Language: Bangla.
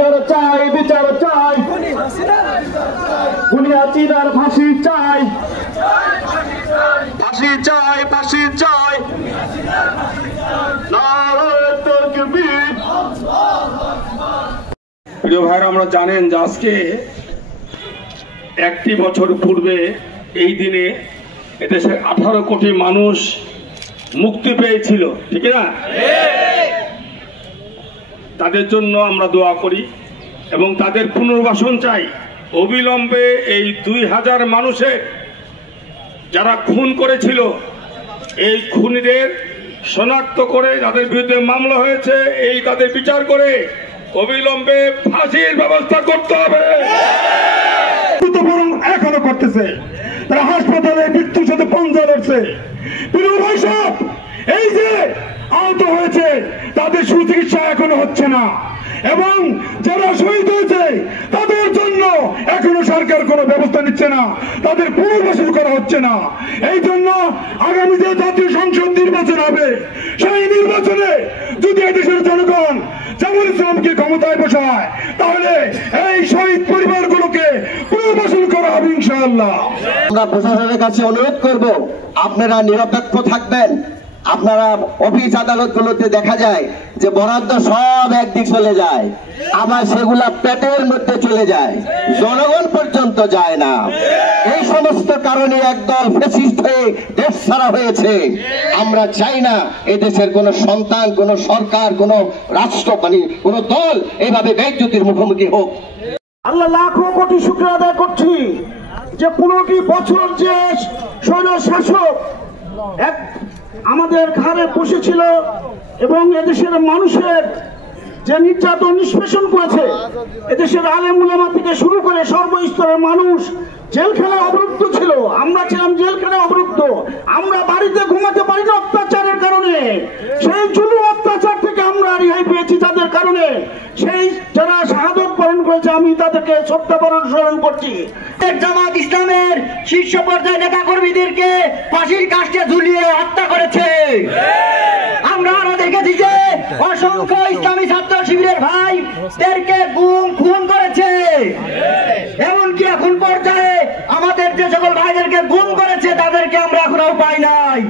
বিচার চাই, বিচার চাই, খুনি হাসিনার ফাঁসি চাই, ফাঁসি চাই, ফাঁসি চাই। নারায়ে তাকবীর। প্রিয় ভাইরা, আমরা জানেন যে আজকে একটি বছর পূর্বে এই দিনে এদেশের 18 কোটি মানুষ মুক্তি পেয়েছিল, ঠিক না? তাদের জন্য আমরা দোয়া করি এবং তাদের পুনর্বাসন চাই। অবিলম্বে এই 2000 মানুষের যারা খুন করেছিল এই খুনিদের শনাক্ত করে, যাদের বিরুদ্ধে মামলা হয়েছে এই তাদের বিচার করে অবিলম্বে ফাঁসির ব্যবস্থা করতে হবে। বরং এখনো করতেছে, তারা হাসপাতালে মৃত্যুর সাথে পাঞ্জা লড়ছে। প্রিয় ভাই সব, এই যে আহত হয়েছে তাদের সুচিকিৎসা এখনো হচ্ছে না এবং যারা শহীদ হয়েছে তাদের জন্য এখনো সরকার কোনো ব্যবস্থা নিচ্ছে না, তাদের পুনর্বাসন করা হচ্ছে না। এই জন্য আগামী যে জাতীয় সংসদ নির্বাচন হবে সেই নির্বাচনে যদি এদেশের জনগণ জামাত ইসলামকে ক্ষমতায় বসায় তাহলে এই শহীদ পরিবারগুলোকে পুনর্বাসন করা হবে ইনশাআল্লাহ। আমরা প্রশাসনের কাছে অনুরোধ করব, আপনারা নিরপেক্ষ থাকবেন। আপনারা অফিস আদালত গুলোতে দেখা যায় যে বরাদ্দ সব একদিক চলে যায়, আবার সেগুলা পেটের মধ্যে চলে যায়, জনগণ পর্যন্ত যায় না। এই সমস্ত কারণে একদল ফ্যাসিস্ট হয়ে দেশ ছাড়া হয়েছে। আমরা চাই না এদেশের কোন সন্তান, কোন সরকার, কোন রাষ্ট্র, মানে কোন দল এইভাবে বেইজ্জতির মুখোমুখি হোক। আল্লাহ লাখো কোটি শুকরিয়া আদায় করছি যে 15টি বছর যে স্বৈর শাসক এক আমাদের ঘাড়ে বসেছিল এবং এদেশের মানুষের যে নির্যাতন নিষ্পেষণ করেছে, এদেশের আলেম উলামা থেকে শুরু করে সর্বস্তরের মানুষ জেলখানায় অবরুদ্ধ ছিল। আমরা ছিলাম জেলখানায় অবরুদ্ধ, আমরা বাড়িতে ঘুমাতে পারি না অত্যাচারের কারণে। সেই জুলুম অত্যাচার থেকে আমরা রেহাই পেয়েছি যাদের কারণে, সেই যারা শাহাদত বরণ করেছে আমি তাদেরকে শ্রদ্ধা স্মরণ করছি। জামাত ইসলামের শীর্ষ পর্যায়ে নেতা কর্মীদেরকে ফাঁসির কাস্টে ঝুলিয়ে হত্যা করেছে। আমরা আরো দেখেছি যে অসংখ্য ইসলামী ছাত্র শিবিরের ভাইদেরকে গুম খুন করেছে। এমনকি এখন পর্যায়ে আমাদের যে সকল ভাইদেরকে গুম করেছে তাদেরকে আমরা এখনো পাই নাই।